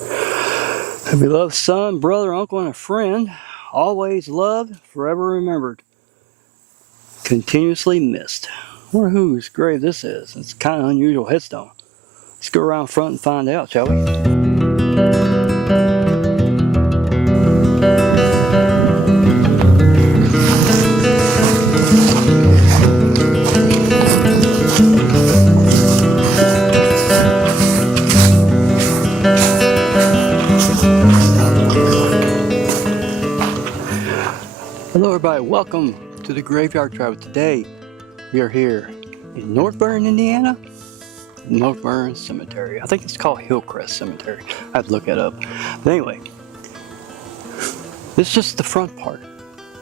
A beloved son, brother, uncle, and a friend, always loved, forever remembered, continuously missed. I wonder whose grave this is. It's kind of unusual headstone. Let's go around front and find out, shall we? Hello everybody, welcome to the Graveyard Travel. Today we are here in North Vernon, Indiana. North Vernon Cemetery. I think it's called Hillcrest Cemetery. I have to look that up. But anyway, this is just the front part.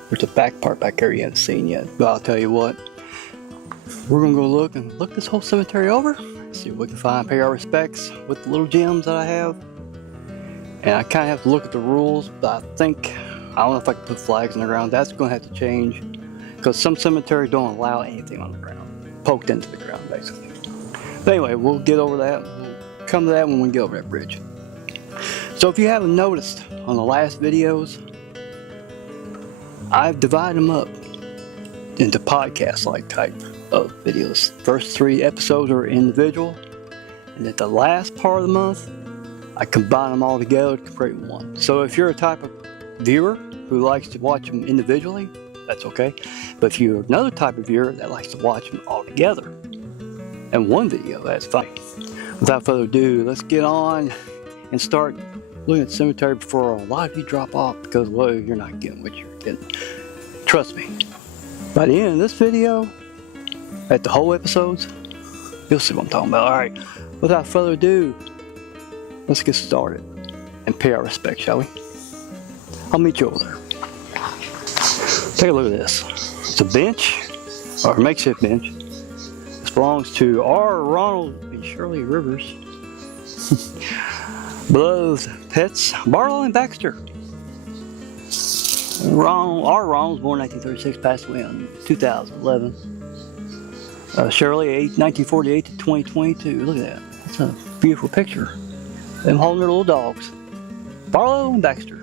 There's a back part back there you haven't seen yet. But I'll tell you what, we're going to go look this whole cemetery over. See if we can find, pay our respects with the little gems that I have. And I kind of have to look at the rules, but I don't know if I can put flags in the ground. That's going to have to change because some cemeteries don't allow anything on the ground, poked into the ground basically. But anyway, we'll get over that. We'll come to that when we get over that bridge. So if you haven't noticed on the last videos, I've divided them up into podcast-like type of videos. First 3 episodes are individual, and at the last part of the month, I combine them all together to create one. So if you're a type of viewer who likes to watch them individually, that's okay. But if you're another type of viewer that likes to watch them all together in one video, that's fine. Without further ado, let's get on and start looking at the cemetery before a lot of you drop off because, well, you're not getting what you're getting. Trust me. By the end of this video, at the whole episodes, you'll see what I'm talking about. Alright, without further ado, let's get started and pay our respect, shall we? I'll meet you over there. Take a look at this. It's a bench, or a makeshift bench. This belongs to R. Ronald and Shirley Rivers. Beloved pets, Barne and Baxter. R. Ronald was born in 1936, passed away in 2011. Shirley, 1948 to 2022. Look at that. That's a beautiful picture. Them holding their little dogs. Barne and Baxter.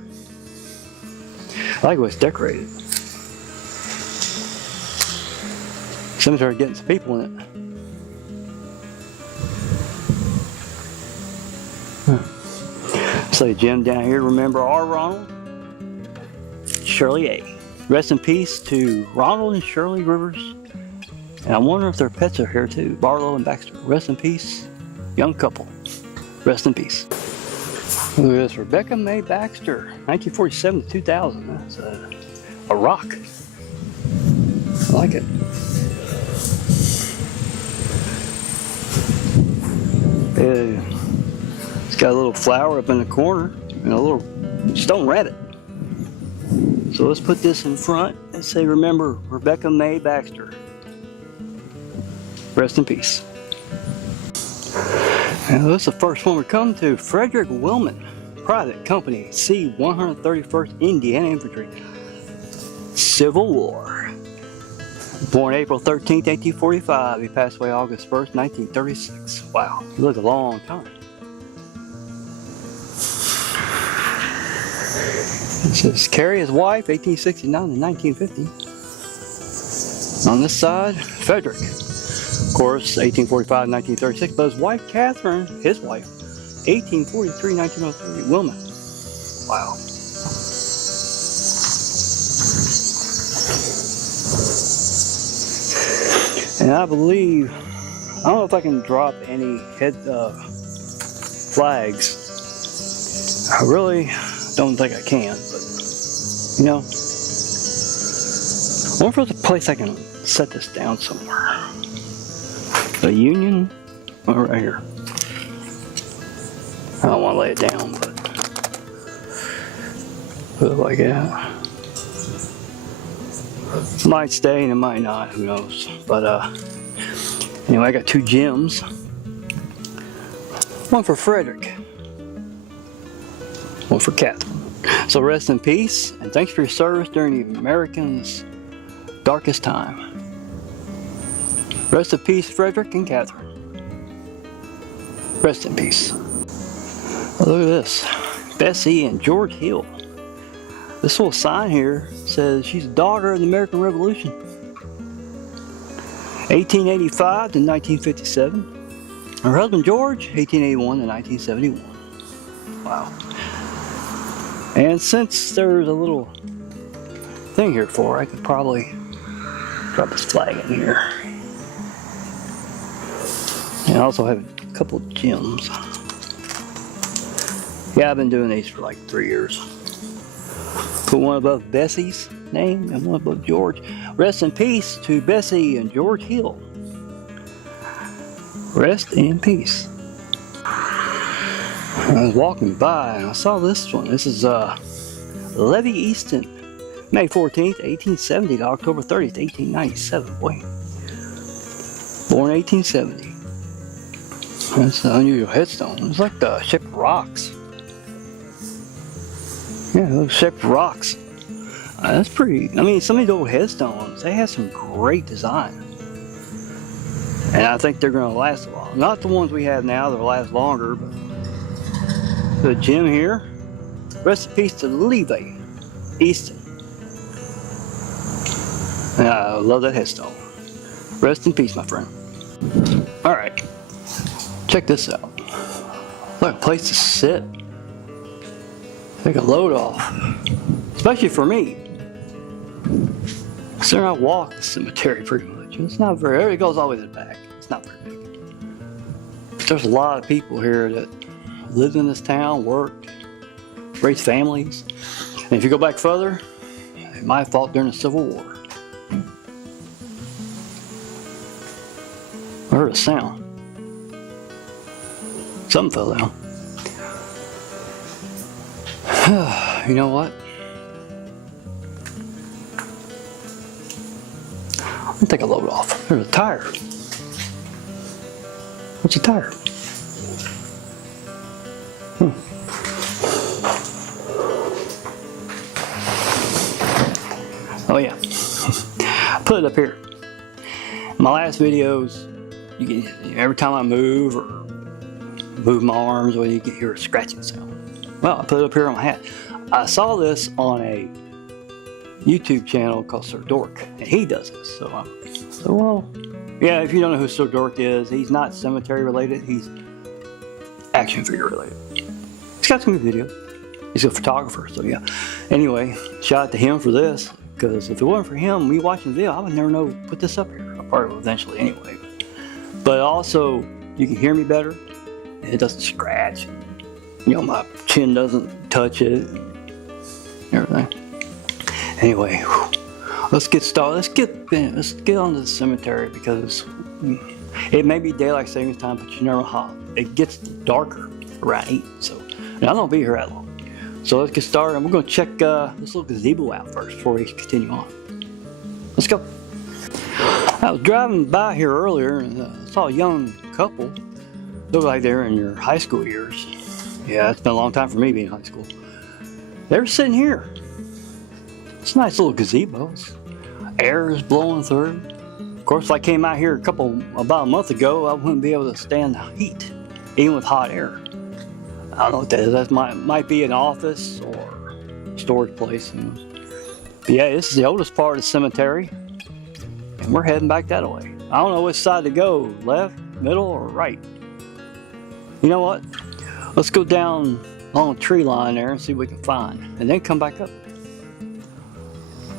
I like the way it's decorated. Cemetery getting some people in it. Say Jim down here. Remember R. Ronald, Shirley A. Rest in peace to Ronald and Shirley Rivers. And I wonder if their pets are here too. Barlow and Baxter. Rest in peace, young couple. Rest in peace. Look at this, Rebecca May Baxter, 1947 to 2000. That's a rock. I like it. It's got a little flower up in the corner and a little stone rabbit. So let's put this in front and say, remember Rebecca May Baxter. Rest in peace. And this is the first one we come to. Frederick Willman, private company, C-131st Indiana Infantry, Civil War. Born April 13th, 1845. He passed away August 1st, 1936. Wow, he lived a long time. It says, Carrie, his wife, 1869 to 1950. On this side, Frederick. Of course, 1845 1936, but his wife Catherine, his wife, 1843 1903, Willman. Wow. And I believe, I don't know if I can drop any head flags. I really don't think I can, but you know, I wonder if there's a place I can set this down somewhere. The Union, right here. I don't want to lay it down, but put it like that. Might stay and it might not, who knows. But anyway, I got 2 gems. One for Frederick. One for Catherine. So rest in peace, and thanks for your service during the Americans' darkest time. Rest in peace, Frederick and Catherine. Rest in peace. Look at this. Bessie and George Hill. This little sign here says she's a daughter of the American Revolution. 1885 to 1957. Her husband George, 1881 to 1971. Wow. And since there's a little thing here for her, I could probably drop this flag in here. And I also have a couple of gems. Yeah, I've been doing these for like 3 years. Put one above Bessie's name and one above George. Rest in peace to Bessie and George Hill. Rest in peace. I was walking by and I saw this one. This is Levie, Easton, May 14th, 1870 to October 30th, 1897. Boy. Born 1870. That's an unusual headstone. It's like the shaped rocks. Yeah, those shaped rocks. That's pretty. I mean, some of these old headstones, they have some great design. And I think they're going to last a while. Not the ones we have now, they'll last longer, but the gem here. Rest in peace to Levie, Easton. And I love that headstone. Rest in peace, my friend. Alright. Check this out. What a place to sit. Take a load off. Especially for me. Considering I walk the cemetery pretty much. It's not very, it goes all the way to the back. It's not very big. But there's a lot of people here that lived in this town, worked, raised families. And if you go back further, they might have fought during the Civil War. I heard a sound. Something fell down. You know what? I'm gonna take a load off. There's a tire. What's a tire? Oh yeah. I put it up here. My last videos, you get, every time I move or move my arms, or you can hear a scratching sound. Well, I put it up here on my hat. I saw this on a YouTube channel called Sir Dork, and he does this. So, well, yeah, if you don't know who Sir Dork is, he's not cemetery related, he's action figure related. He's got some good videos. He's a photographer, so yeah. Anyway, shout out to him for this, because if it wasn't for him, me watching the video, I would never know to put this up here. I probably will eventually anyway. But also, you can hear me better, and it doesn't scratch. You know, my chin doesn't touch it, everything. Anyway, let's get started. Let's get on to the cemetery, because it may be daylight savings time, but you never know how it gets darker around 8. So, and I don't be here that long. So let's get started. And we're going to check this little gazebo out first before we continue on. Let's go. I was driving by here earlier and saw a young couple. Looked like they were in your high school years. Yeah, it's been a long time for me being in high school. They were sitting here. It's a nice little gazebo. Air is blowing through. Of course, if I came out here about a month ago, I wouldn't be able to stand the heat, even with hot air. I don't know what that is. That might be an office or storage place. You know. But yeah, this is the oldest part of the cemetery, and we're heading back that way. I don't know which side to go, left, middle, or right. You know what? Let's go down along the tree line there and see what we can find, and then come back up.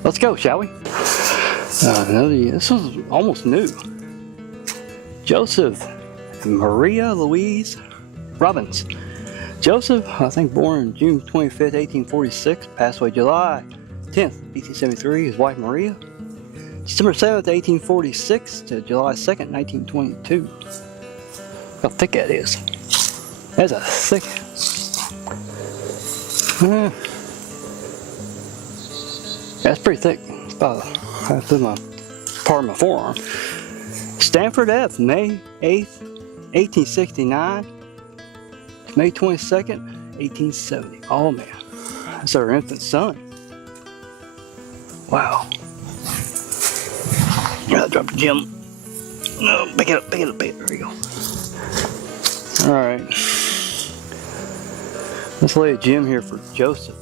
Let's go, shall we? This is almost new. Joesph and Maria Louise Robbins. Joesph, I think born June 25th, 1846, passed away July 10th, 1873. His wife Maria. December 7th, 1846 to July 2nd, 1922. How thick that is. That's a thick. That's pretty thick. It's about part of my forearm. Stanford F. May 8th, 1869. May 22nd, 1870. Oh man, that's our infant son. Wow. I dropped the gem. No, pick it up. There we go. All right. Let's lay a gem here for Joesph.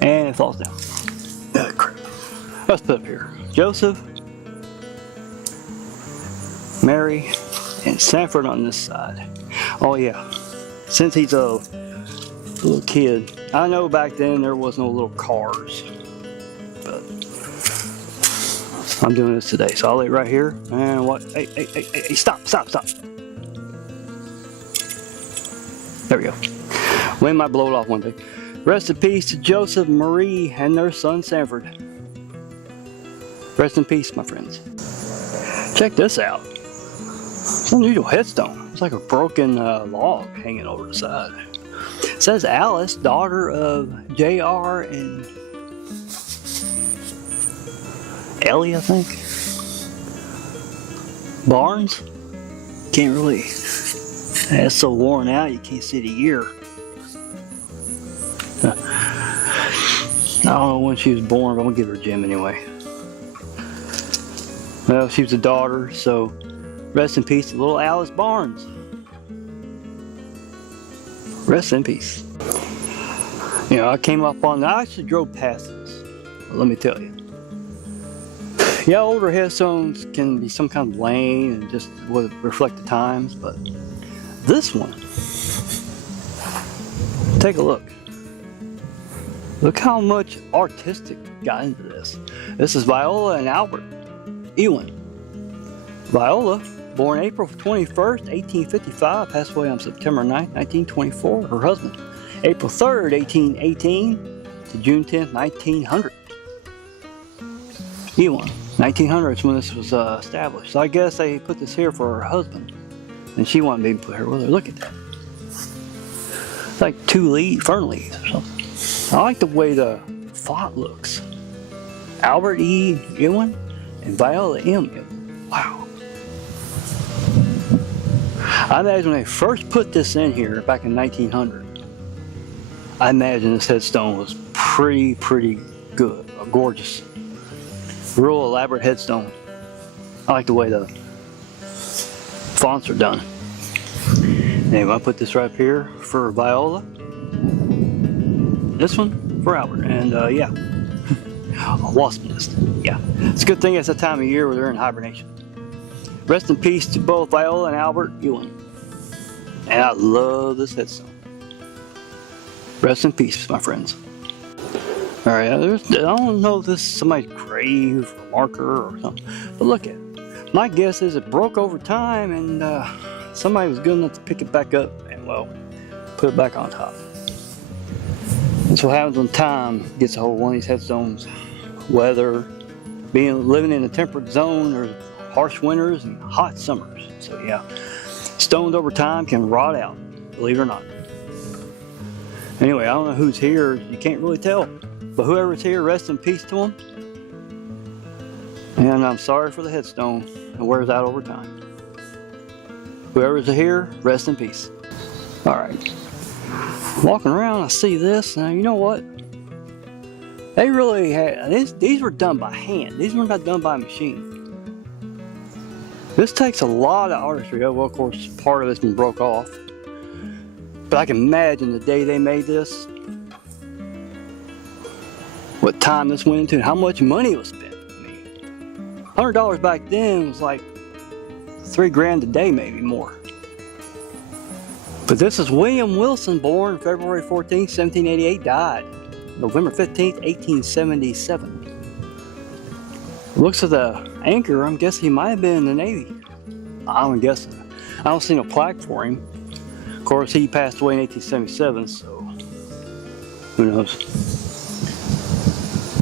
And it falls down. Oh, crap. Let's put it up here. Joesph, Mary, and Sanford on this side. Oh yeah, since he's a little kid, I know back then there was no little cars, but I'm doing this today, so I'll lay it right here. And what? Hey, stop. There we go. Wind might blow it off one day. Rest in peace to Joesph, Marie, and their son Sanford. Rest in peace, my friends. Check this out. It's an unusual headstone. It's like a broken log hanging over the side. It says Alice, daughter of J.R. and Ellie, I think. Barnes? Can't really. It's so worn out you can't see the year. I don't know when she was born, but I'm gonna give her a gem anyway. Well, she was a daughter, so rest in peace to little Alice Barnes. Rest in peace. You know, I came up on, I actually drove past this. Let me tell you. Yeah, older headstones can be some kind of lane and just reflect the times, but this one, take a look. Look how much artistic got into this. This is Viola and Albert Ewan. Viola, born April 21st, 1855, passed away on September 9th, 1924. Her husband, April 3rd, 1818 to June 10th, 1900. Ewan, 1900 is when this was established. So I guess they put this here for her husband. And she wanted me to put her with her. Look at that. It's like fern leaves or something. I like the way the font looks. Albert E. Ewan and Viola M. Ewan. Wow. I imagine when they first put this in here back in 1900, I imagine this headstone was pretty good. Gorgeous. Real elaborate headstone. I like the way the fonts are done. Anyway, I'll put this right up here for Viola. This one for Albert. And yeah, a wasp nest. Yeah, it's a good thing it's a time of year where they're in hibernation. Rest in peace to both Viola and Albert Ewan. And I love this headstone. Rest in peace, my friends. Alright, I don't know if this is somebody's grave or marker or something, but look at it. My guess is it broke over time and somebody was good enough to pick it back up and, well, put it back on top. That's what happens when time gets a hold of one of these headstones. Weather, living in a temperate zone, there's harsh winters and hot summers. So yeah, stones over time can rot out, believe it or not. Anyway, I don't know who's here, you can't really tell. But whoever's here, rest in peace to them. And I'm sorry for the headstone. It wears out over time. Whoever's here, rest in peace. Alright. Walking around, I see this. Now, you know what? They really had... These were done by hand. These were not done by machine. This takes a lot of artistry. Well, of course, part of it's been broke off. But I can imagine the day they made this. What time this went into and how much money was spent. I mean, $100 back then was like $3,000 a day, maybe more. But this is William Wilson, born February 14, 1788, died November 15, 1877. Looks of the anchor, I'm guessing he might have been in the Navy. I'm guessing. I don't see no plaque for him. Of course, he passed away in 1877, so who knows.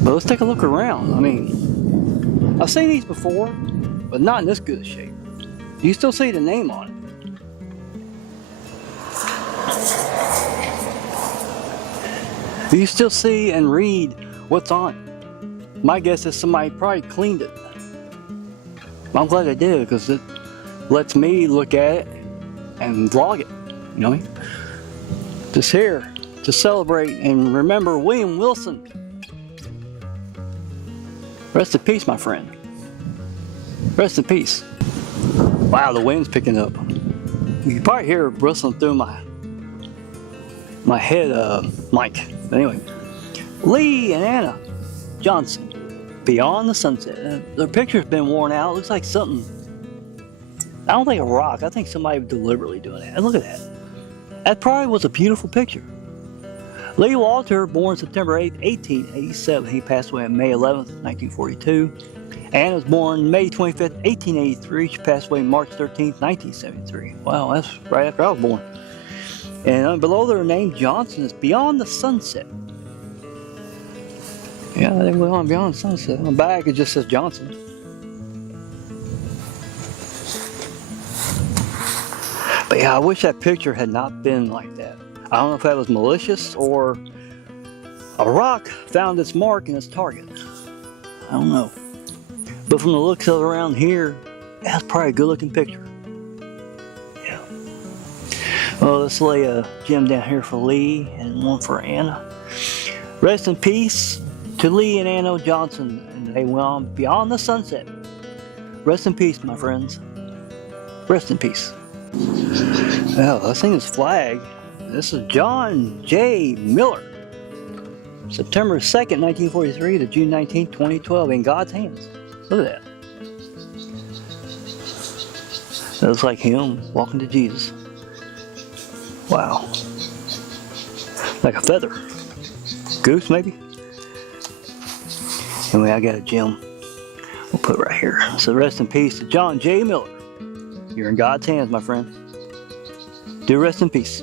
But let's take a look around. I mean, I've seen these before, but not in this good shape. You still see the name on it. You still see and read what's on it. My guess is somebody probably cleaned it. I'm glad they did, because it lets me look at it and vlog it. You know what I mean? Just here to celebrate and remember William Wilson. Rest in peace, my friend. Rest in peace. Wow, the wind's picking up. You can probably hear it rustling through my my head, mic. Anyway, Lee and Anna Johnson, Beyond the Sunset. Their picture's been worn out. It looks like something. I don't think a rock. I think somebody was deliberately doing that. And look at that. That probably was a beautiful picture. Lee Walter, born September 8, 1887. He passed away on May 11th, 1942. Anna was born May 25th, 1883. She passed away March 13th, 1973. Wow, that's right after I was born. And below their name, Johnson, is Beyond the Sunset. Yeah, I think we're on Beyond the Sunset. On the back, it just says Johnson. But yeah, I wish that picture had not been like that. I don't know if that was malicious or a rock found its mark and its target. I don't know. But from the looks of around here, that's probably a good looking picture. Yeah. Well, let's lay a gem down here for Lee and one for Anna. Rest in peace to Lee and Anna Johnson, and they went on beyond the sunset. Rest in peace, my friends. Rest in peace. Well, I seen his flag. This is John J. Miller. September 2nd, 1943 to June 19th, 2012, in God's hands. Look at that. That looks like him walking to Jesus. Wow. Like a feather. Goose, maybe? Anyway, I got a gem. We'll put it right here. So rest in peace to John J. Miller. You're in God's hands, my friend. Do rest in peace.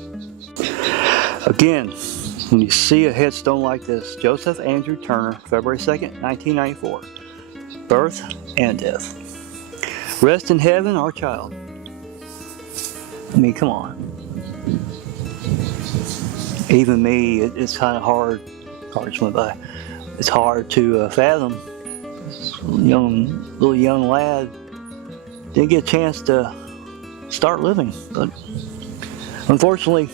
Again, when you see a headstone like this, Joesph Andrew Turner, February 2nd, 1994. Birth and death. Rest in heaven, our child. I mean, come on. Even me, it's kind of hard. Cards went by. It's hard to fathom. This little young lad didn't get a chance to start living, but unfortunately,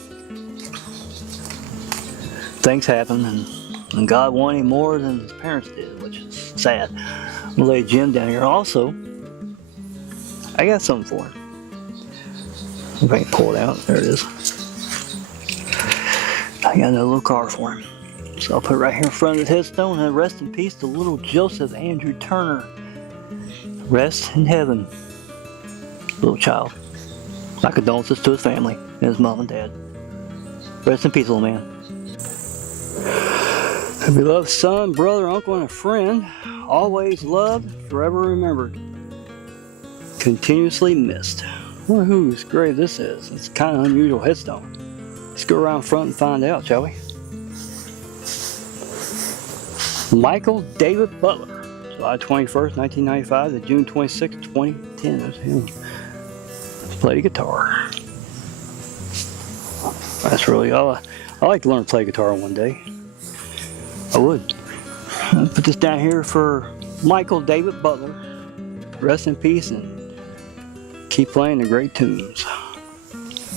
things happen, and God wanted him more than his parents did, which is sad. I'm gonna lay a gem down here. Also, I got something for him. If I can pull it out, there it is. I got another little card for him. So I'll put it right here in front of the headstone, and rest in peace to little Joesph Andrew Turner. Rest in heaven, little child. My condolences to his family and his mom and dad. Rest in peace, little man. A beloved son, brother, uncle, and a friend, always loved, forever remembered, continuously missed. I wonder whose grave this is. It's kind of an unusual headstone. Let's go around front and find out, shall we? Michael David Butler, July 21st, 1995 to June 26, 2010. That's him. Played guitar. That's really all. I like to learn to play guitar one day. I would. I'll put this down here for Michael David Butler. Rest in peace and keep playing the great tunes.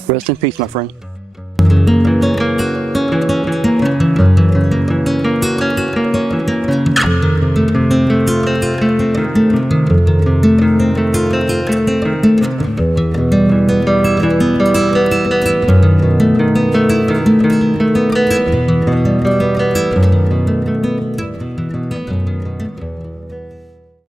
Rest in peace, my friend.